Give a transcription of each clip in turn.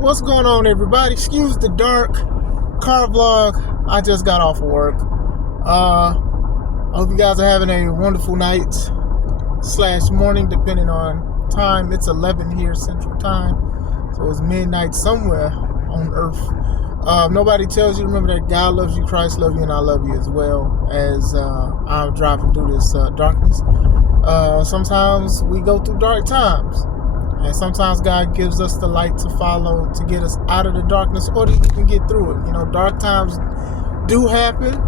What's going on, everybody? Excuse the dark car vlog. I just got off of work. I hope you guys are having a wonderful night / morning, depending on time. It's 11 here Central Time, so it's midnight somewhere on Earth. Nobody tells you, remember that God loves you, Christ loves you, and I love you as well. As I'm driving through this darkness, sometimes we go through dark times. And sometimes God gives us the light to follow to get us out of the darkness or to even get through it. You know, dark times do happen.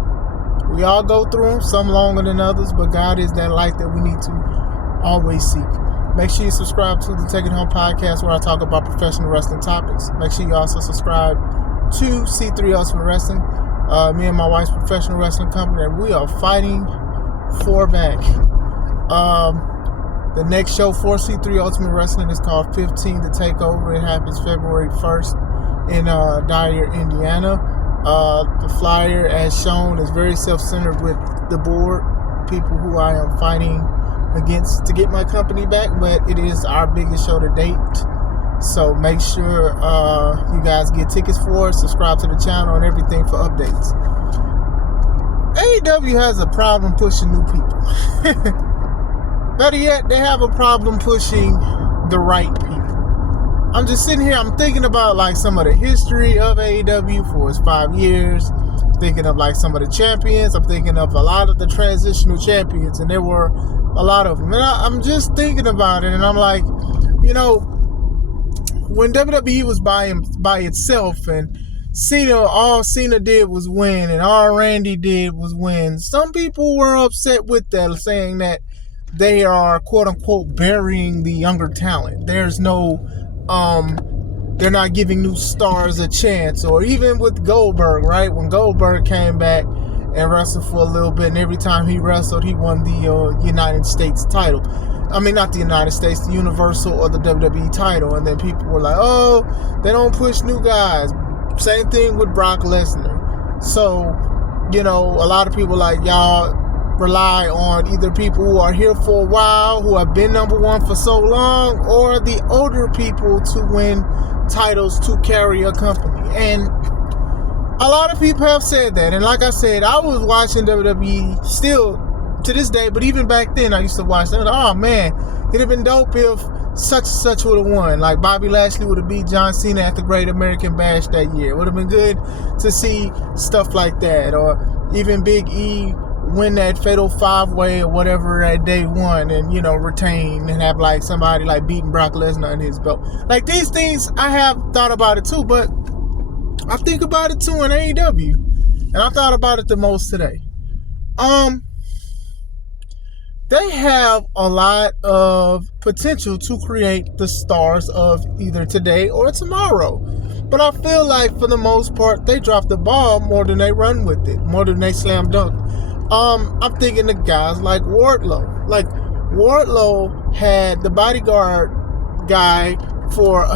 We all go through them, some longer than others, but God is that light that we need to always seek. Make sure you subscribe to the Take It Home podcast where I talk about professional wrestling topics. Make sure you also subscribe to C3 Ultimate Wrestling, me and my wife's professional wrestling company that we are fighting for back. The next show for C3 Ultimate Wrestling is called 15 The Takeover. It happens February 1st in Dyer, Indiana. The flyer, as shown, is very self-centered with the board, people who I am fighting against to get my company back, but it is our biggest show to date. So make sure you guys get tickets for it, subscribe to the channel, and everything for updates. AEW has a problem pushing new people. Better yet, they have a problem pushing the right people. I'm just sitting here, I'm thinking about like some of the history of AEW for its 5 years, thinking of like some of the champions, I'm thinking of a lot of the transitional champions, and there were a lot of them. And I'm just thinking about it, and I'm like, you know, when WWE was by itself, and Cena, all Cena did was win, and all Randy did was win, some people were upset with that, saying that they are, quote unquote, burying the younger talent. There's no, they're not giving new stars a chance. Or even with Goldberg, right? When Goldberg came back and wrestled for a little bit, and every time he wrestled, he won the United States title. I mean, not the United States, the Universal or the WWE title. And then people were like, oh, they don't push new guys. Same thing with Brock Lesnar. So, you know, a lot of people like, y'all rely on either people who are here for a while, who have been number one for so long, or the older people to win titles to carry a company. And a lot of people have said that. And like I said, I was watching WWE still to this day, but even back then I used to watch them. Oh man, it'd have been dope if such and such would have won. Like Bobby Lashley would have beat John Cena at the Great American Bash that year. It would have been good to see stuff like that. Or even Big E win that fatal 5-way or whatever at day one, and, you know, retain and have like somebody like beating Brock Lesnar in his belt. Like these things, I have thought about it too, but I think about it too in AEW, and I thought about it the most today. They have a lot of potential to create the stars of either today or tomorrow, but I feel like for the most part they drop the ball more than they run with it, more than they slam dunk. I'm thinking of guys like Wardlow. Like Wardlow had the bodyguard guy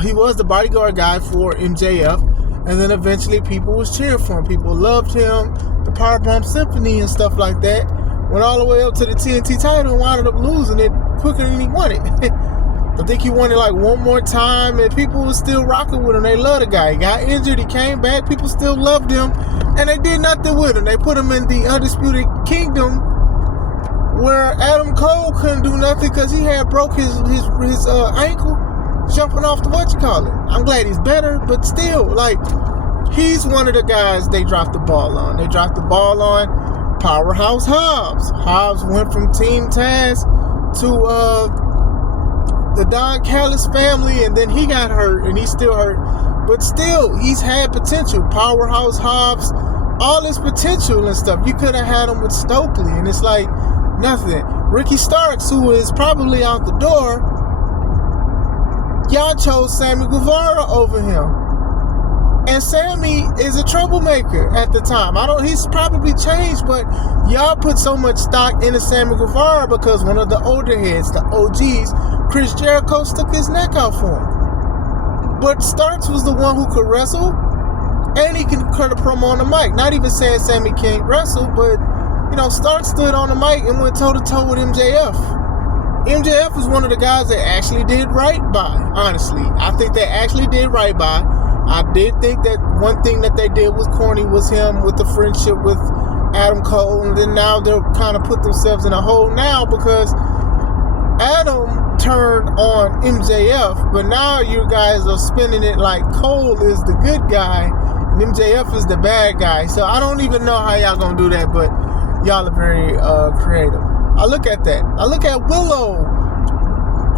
he was the bodyguard guy for MJF, and then eventually people was cheering for him. People loved him, the Powerbomb Symphony and stuff like that. Went all the way up to the TNT title and wound up losing it quicker than he won it. I think he won it like one more time, and people were still rocking with him. They loved the guy. He got injured, he came back, people still loved him, and they did nothing with him. They put him in the Undisputed Kingdom where Adam Cole couldn't do nothing because he had broke his ankle jumping off the whatchamacallit. I'm glad he's better, but still, like, he's one of the guys they dropped the ball on. They dropped the ball on Powerhouse Hobbs. Hobbs went from Team Taz to the Don Callis family, and then he got hurt, and he's still hurt, but still, he's had potential. Powerhouse Hobbs, all his potential and stuff. You could have had him with Stokely, and it's like nothing. Ricky Starks, who is probably out the door, y'all chose Sammy Guevara over him. And Sammy is a troublemaker at the time. He's probably changed, but y'all put so much stock into Sammy Guevara because one of the older heads, the OGs, Chris Jericho, stuck his neck out for him. But Starks was the one who could wrestle, and he can cut a promo on the mic. Not even saying Sammy can't wrestle, but, you know, Starks stood on the mic and went toe-to-toe with MJF. MJF was one of the guys that actually did right by, honestly. I think they actually did right by. I did think that one thing that they did was corny was him with the friendship with Adam Cole, and then now they're kind of put themselves in a hole now because Adam turned on MJF, but now you guys are spinning it like Cole is the good guy and MJF is the bad guy. So I don't even know how y'all gonna do that, but y'all are very creative. I look at that. I look at Willow.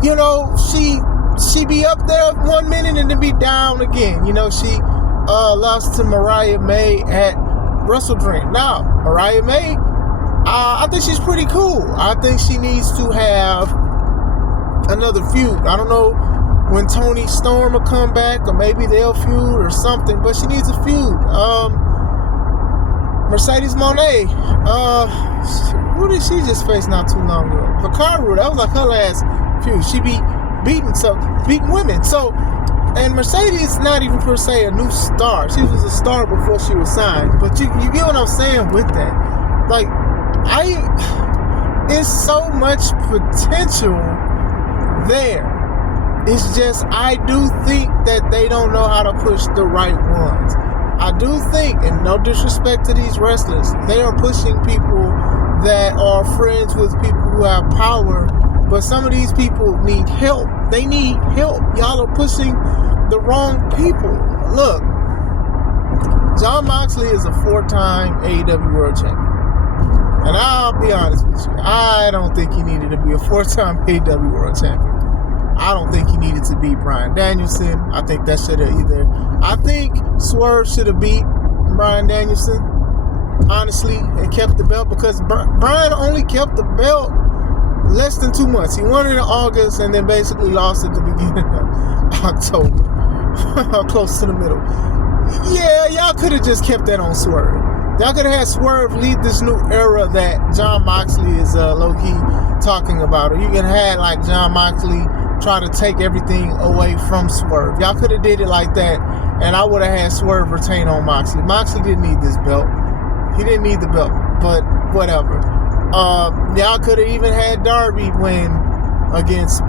You know, she be up there 1 minute and then be down again. You know, she lost to Mariah May at Wrestle Dream. Now, Mariah May, I think she's pretty cool. I think she needs to have another feud. I don't know when Toni Storm will come back, or maybe they'll feud or something, but she needs a feud. Mercedes Moné, who did she just face not too long ago? Hikaru, that was like her last feud. She be beating women. So, and Mercedes not even per se a new star. She was a star before she was signed. But you get what I'm saying with that. Like, it's so much potential there. It's just, I do think that they don't know how to push the right ones. I do think, and no disrespect to these wrestlers, they are pushing people that are friends with people who have power, but some of these people need help. They need help. Y'all are pushing the wrong people. Look, Jon Moxley is a 4-time AEW World Champion. And I'll be honest with you, I don't think he needed to be a 4-time AEW World Champion. I don't think he needed to beat Bryan Danielson. I think that should have I think Swerve should have beat Bryan Danielson, honestly, and kept the belt, because Bryan only kept the belt less than 2 months. He won it in August and then basically lost at the beginning of October. Close to the middle. Yeah, y'all could have just kept that on Swerve. Y'all could have had Swerve lead this new era that Jon Moxley is low-key talking about. Or you could have had like Jon Moxley try to take everything away from Swerve. Y'all could have did it like that, and I would have had Swerve retain on Moxley. Moxley didn't need this belt. He didn't need the belt, but whatever. Y'all could have even had Darby win against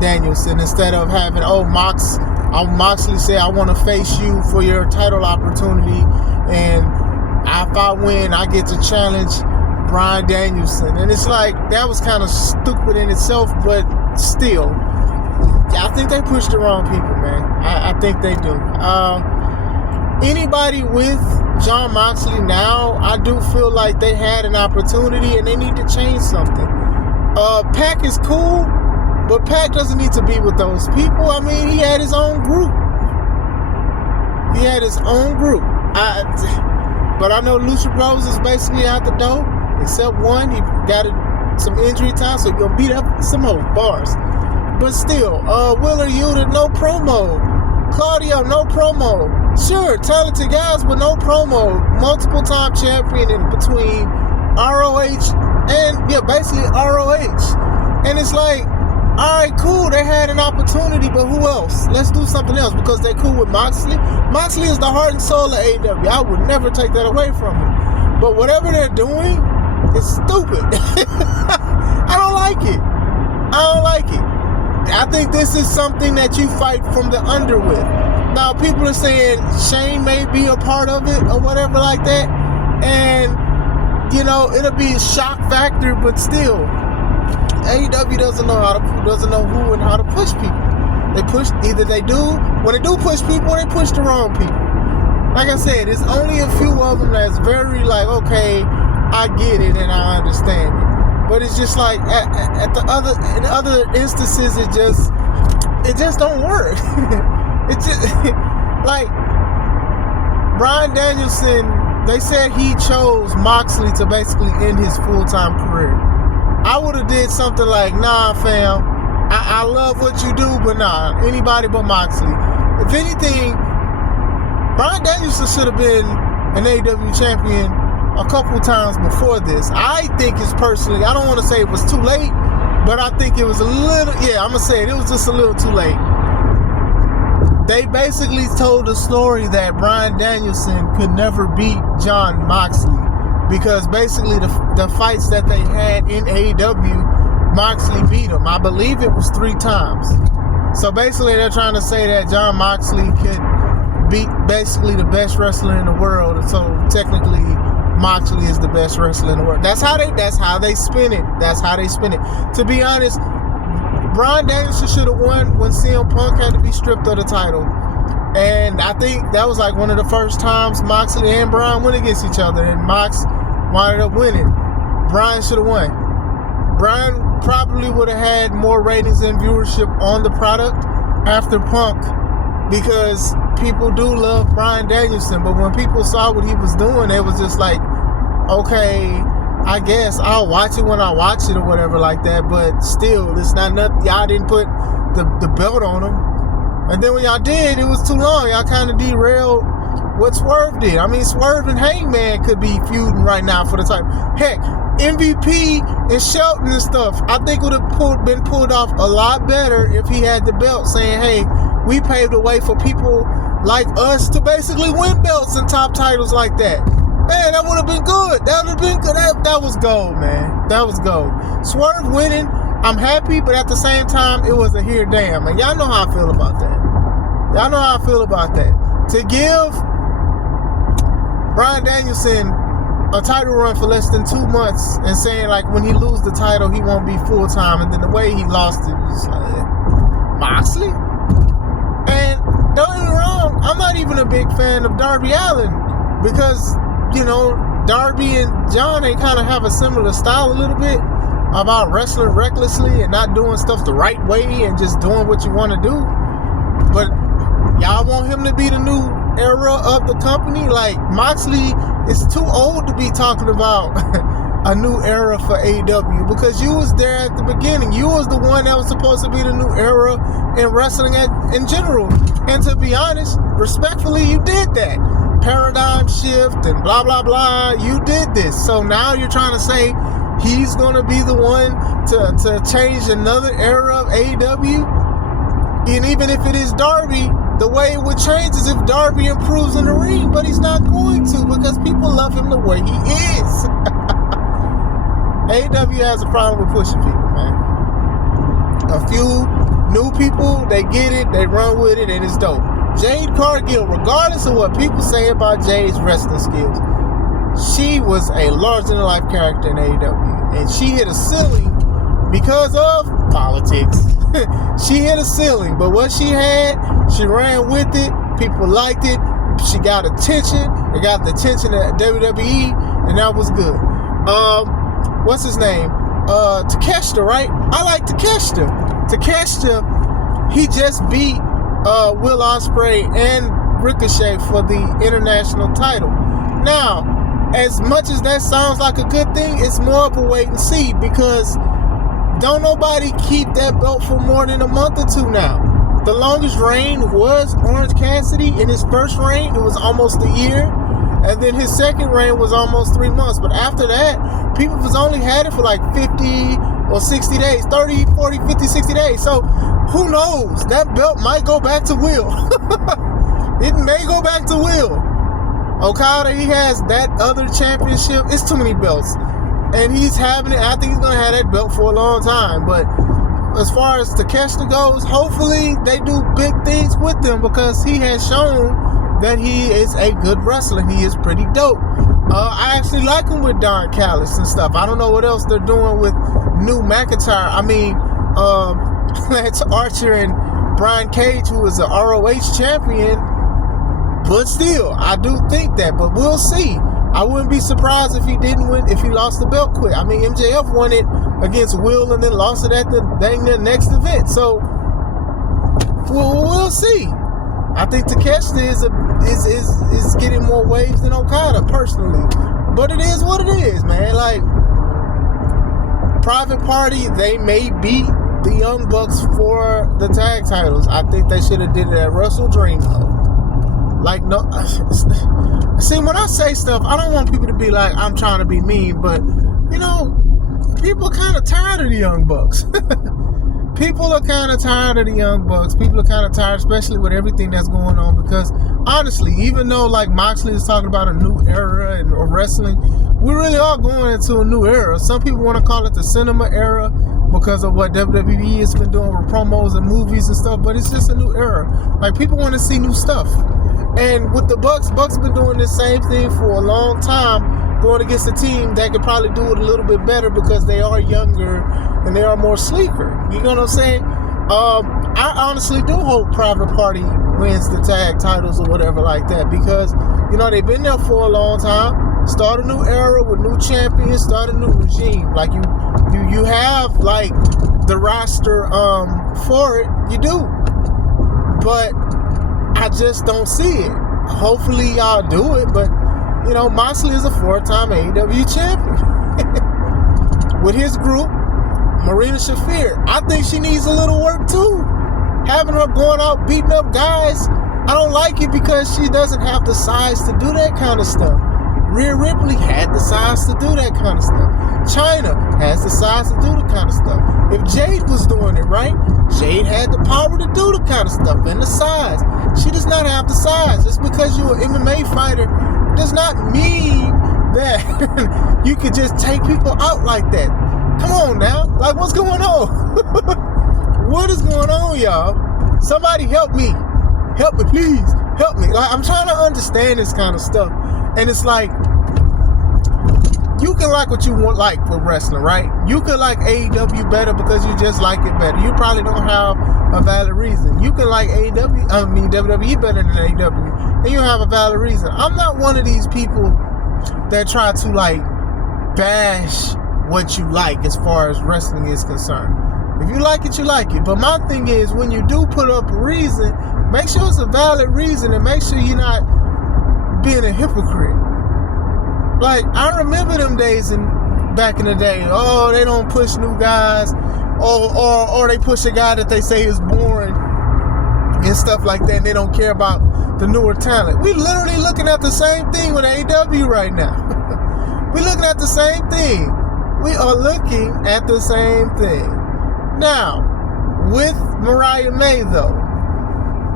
Danielson instead of having, Moxley say, I want to face you for your title opportunity, and if I win, I get to challenge Bryan Danielson. And it's like, that was kind of stupid in itself, but still, I think they pushed the wrong people, man. I think they do. Anybody with Jon Moxley now, I do feel like they had an opportunity and they need to change something. Pac is cool, but Pac doesn't need to be with those people. I mean, he had his own group. But I know Lucha Bros is basically out the door, except one. He got some injury time, so he's going to beat up some old bars. But still, Wheeler Yuta, no promo. Claudio, no promo. Sure, talented guys, but no promo. Multiple time champion in between ROH and, basically ROH. And it's like, alright, cool, they had an opportunity, but who else? Let's do something else, because they're cool with Moxley. Moxley is the heart and soul of AEW. I would never take that away from him. But whatever they're doing, it's stupid. I don't like it. I think this is something that you fight from the under with. Now, people are saying Shane may be a part of it or whatever like that. And, it'll be a shock factor, but still, AEW doesn't know who and how to push people. When they do push people, they push the wrong people. Like I said, there's only a few of them that's very like, okay, I get it and I understand it. But it's just like in other instances, it just don't work. It just like Bryan Danielson. They said he chose Moxley to basically end his full-time career. I would have did something like, nah, fam, I love what you do, but nah, anybody but Moxley. If anything, Bryan Danielson should have been an AEW champion a couple times before this. I think it's personally, I don't want to say it was too late, but I think it was a little, I'm going to say it was just a little too late. They basically told the story that Bryan Danielson could never beat Jon Moxley because basically the fights that they had in AEW, Moxley beat him. I believe it was 3 times. So basically they're trying to say that Jon Moxley could basically the best wrestler in the world, so technically Moxley is the best wrestler in the world. That's how they spin it. To be honest, Bryan Danielson should have won when CM Punk had to be stripped of the title. And I think that was like one of the first times Moxley and Bryan went against each other, and Mox wound up winning. Bryan should have won. Bryan probably would have had more ratings and viewership on the product after Punk, because people do love Bryan Danielson. But when people saw what he was doing, it was just like, okay, I guess I'll watch it when I watch it or whatever like that. But still, it's not nothing. Y'all didn't put the belt on him. And then when y'all did, it was too long. Y'all kind of derailed what Swerve did. I mean, Swerve and Hangman could be feuding right now for the title. Heck, MVP and Shelton and stuff, I think would have been pulled off a lot better if he had the belt, saying, hey, we paved the way for people like us to basically win belts and top titles like that. Man, that would have been good. That would have been good. That was gold, man. That was gold. Swerve winning, I'm happy, but at the same time, it was a here damn. And y'all know how I feel about that. To give Bryan Danielson a title run for less than 2 months and saying, like, when he loses the title, he won't be full-time. And then the way he lost it was like, Moxley? And don't get me wrong, I'm not even a big fan of Darby Allin, because, you know, Darby and John, they kind of have a similar style a little bit about wrestling recklessly and not doing stuff the right way and just doing what you want to do. But y'all want him to be the new era of the company? Like, Moxley is too old to be talking about a new era for AEW, because you was there at the beginning. You was the one that was supposed to be the new era in wrestling in general. And to be honest, respectfully, you did that. Paradigm shift and blah, blah, blah. You did this. So now you're trying to say he's going to be the one to change another era of AEW? And even if it is Darby, the way it would change is if Darby improves in the ring, but he's not going to, because people love him the way he is. AEW has a problem with pushing people, man. A few new people, they get it, they run with it, and it's dope. Jade Cargill, regardless of what people say about Jade's wrestling skills, she was a larger-than-life character in AEW, and she hit a ceiling because of politics. She hit a ceiling, but what she had, she ran with it. People liked it. She got attention. It got the attention at WWE, and that was good. What's his name? Takeshita, right? I like Takeshita. Takeshita, he just beat Will Ospreay and Ricochet for the international title. Now, as much as that sounds like a good thing, it's more of a wait and see, because don't nobody keep that belt for more than a month or two now. The longest reign was Orange Cassidy. In his first reign, it was almost a year. And then his second reign was almost 3 months. But after that, people has only had it for like 50 or 60 days. 30, 40, 50, 60 days. So who knows? That belt might go back to Will. It may go back to Will. Okada, he has that other championship. It's too many belts. And he's having it. I think he's going to have that belt for a long time. But as far as Takeshita goes, hopefully they do big things with him, because he has shown that he is a good wrestler. He is pretty dope. I actually like him with Don Callis and stuff. I don't know what else they're doing with New McIntyre. I mean, Lance Archer and Brian Cage, who is a ROH champion. But still, I do think that. But we'll see. I wouldn't be surprised if he didn't win, if he lost the belt quick. I mean, MJF won it against Will and then lost it at the next event. So we'll see. I think Takeshita is getting more waves than Okada personally, but it is what it is, man. Like, Private Party, they may beat the Young Bucks for the tag titles. I think they should have did it at Wrestle Dream though. Like, no, see, when I say stuff, I don't want people to be like, I'm trying to be mean, but, you know, people are kind of tired of the Young Bucks. People are kind of tired of the Young Bucks. People are kind of tired, especially with everything that's going on, because, honestly, even though, like, Moxley is talking about a new era and or wrestling, we really are going into a new era. Some people want to call it the cinema era because of what WWE has been doing with promos and movies and stuff, but it's just a new era. Like, people want to see new stuff. And with the Bucks been doing the same thing for a long time, going against a team that could probably do it a little bit better because they are younger and they are more sleeker. You know what I'm saying? I honestly do hope Private Party wins the tag titles or whatever like that, because, you know, they've been there for a long time. Start a new era with new champions, start a new regime. Like, you have, like, the roster for it. You do. But I just don't see it. Hopefully y'all do it, but, you know, Moxley is a 4-time AEW champion. With his group, Marina Shafir, I think she needs a little work too. Having her going out beating up guys, I don't like it because she doesn't have the size to do that kind of stuff. Rhea Ripley had the size to do that kind of stuff. Chyna has the size to do the kind of stuff. If Jade was doing it right, Jade had the power to do the kind of stuff and the size. She does not have the size. Just because you're an MMA fighter does not mean that you could just take people out like that. Come on now. Like, what's going on? What is going on, y'all? Somebody help me. Help me, please. Help me. Like, I'm trying to understand this kind of stuff. And it's like, you can like what you want like with wrestling, right? You could like AEW better because you just like it better. You probably don't have a valid reason. You can like WWE better than AEW, and you have a valid reason. I'm not one of these people that try to like bash what you like as far as wrestling is concerned. If you like it, you like it. But my thing is, when you do put up a reason, make sure it's a valid reason and make sure you're not being a hypocrite. Like, I remember them days back in the day. Oh, they don't push new guys, or they push a guy that they say is boring and stuff like that, and they don't care about the newer talent. We literally looking at the same thing with AEW right now. We're looking at the same thing. We are looking at the same thing. Now, with Mariah May though,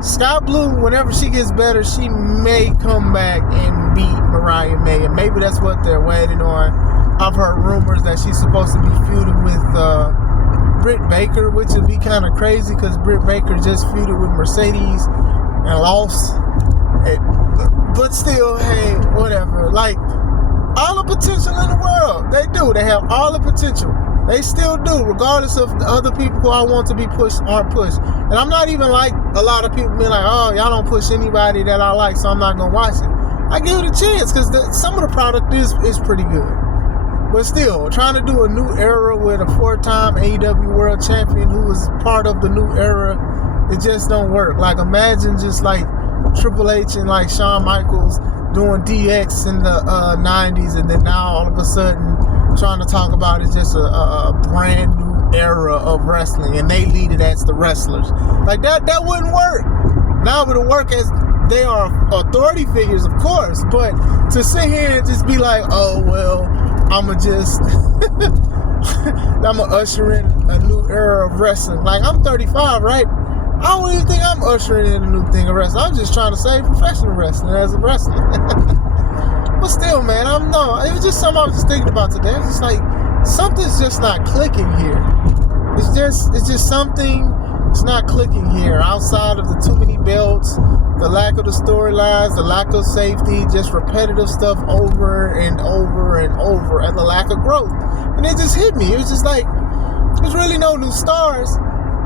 Sky Blue, whenever she gets better, she may come back and beat Mariah May, and maybe that's what they're waiting on. I've heard rumors that she's supposed to be feuding with Britt Baker, which would be kind of crazy because Britt Baker just feuded with Mercedes and lost. But still, hey, whatever. Like, all the potential in the world, they do. They have all the potential. They still do, regardless of the other people who I want to be pushed aren't pushed. And I'm not even like a lot of people being like, oh, y'all don't push anybody that I like, so I'm not going to watch it. I give it a chance because some of the product is pretty good. But still, trying to do a new era with a 4-time AEW World Champion who was part of the new era, it just don't work. Like, imagine just like Triple H and like Shawn Michaels doing DX in the 90s, and then now all of a sudden trying to talk about it's just a brand new era of wrestling, and they lead it as the wrestlers. Like, that wouldn't work. Now it would work as they are authority figures, of course, but to sit here and just be like, oh, well, I'ma usher in a new era of wrestling. Like, I'm 35, right? I don't even think I'm ushering in a new thing of wrestling. I'm just trying to save professional wrestling as a wrestler. But still, man, it was just something I was just thinking about today. It's just like, something's just not clicking here. It's just something, it's not clicking here. Outside of the too many belts, the lack of the storylines, the lack of safety, just repetitive stuff over and over and over, and the lack of growth. And it just hit me. It was just like, there's really no new stars.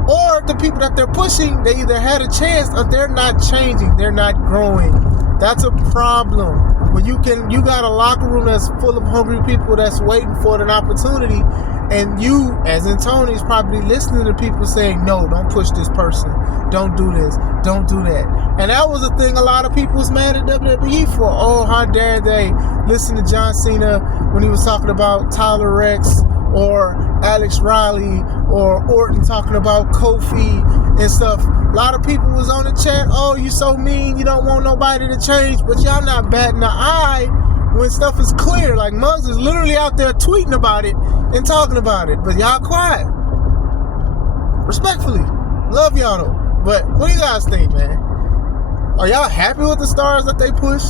Or the people that they're pushing, they either had a chance or they're not changing. They're not growing. That's a problem. When you got a locker room that's full of hungry people that's waiting for an opportunity, and you, as in Tony's, probably listening to people saying, no, don't push this person. Don't do this. Don't do that. And that was a thing a lot of people was mad at WWE for. Oh, how dare they listen to John Cena when he was talking about Tyler Rex, or Alex Riley, or Orton talking about Kofi and stuff. A lot of people was on the chat, oh, you so mean, you don't want nobody to change, but y'all not batting an eye when stuff is clear. Like, Muggs is literally out there tweeting about it and talking about it, but y'all quiet. Respectfully, love y'all though. But what do you guys think, man? Are y'all happy with the stars that they push?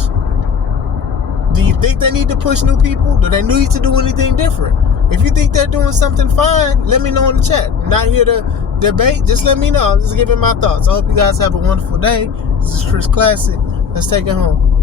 Do you think they need to push new people? Do they need to do anything different? If you think they're doing something fine, let me know in the chat. I'm not here to debate. Just let me know. I'm just giving my thoughts. I hope you guys have a wonderful day. This is Chris Classic. Let's take it home.